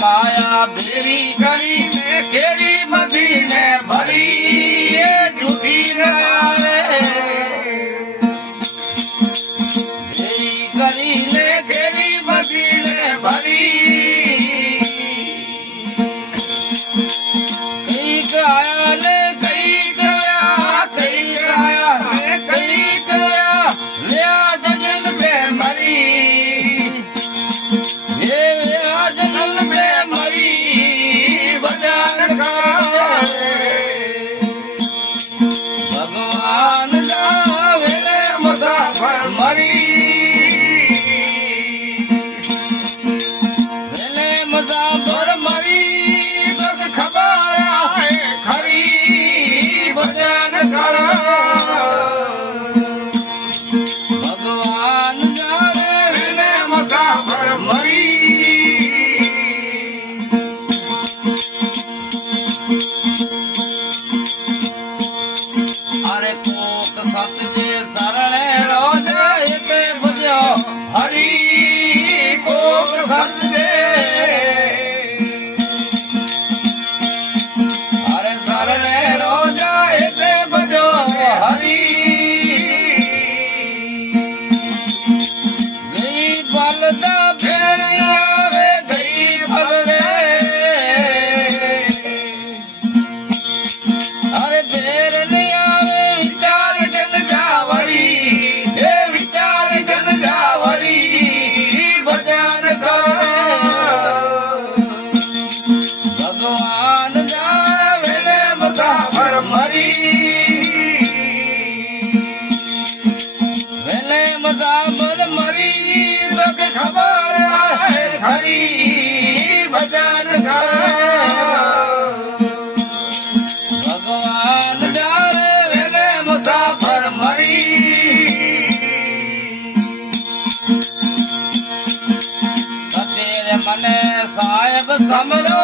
માયા ભેરી કરીને કેરી બધીને ભરી એ જૂઠી આવે ભેરી કરીને કેરી બધીને ભરી કઈક આયા ને કઈક ગયા કઈક આયા ને કઈક ગયા લ્યા જનલ બે મરી જનલ બે મરી બજાર ભગવાન જાવે ને મુસાફર મરી એને મુસાફર મરી બગ ખબર ખરી બજાર ભગવાન જાવે ને મુસાફર મરી અરે કોક સતજે શરણે રોજ એક ભજ્યો હરી કોક સતજે અરે શરણે રોજ એક ભજ્યો હરી ગઈ બલતા ફેરી આવે ગઈ બલરે અરે ફેર નહીં આવે વિચાર જન જાવરી હે વિચાર જન જાવરી ભજન કરે ભગવાન જાવે ને મુસાફર મરી વેલે મુસાફર મરી તો કે ખબર આવે ખરી ભજન કરે ભગવાન જાવે વેલે મુસાફર મરી સતીર મને સાહેબ સમરો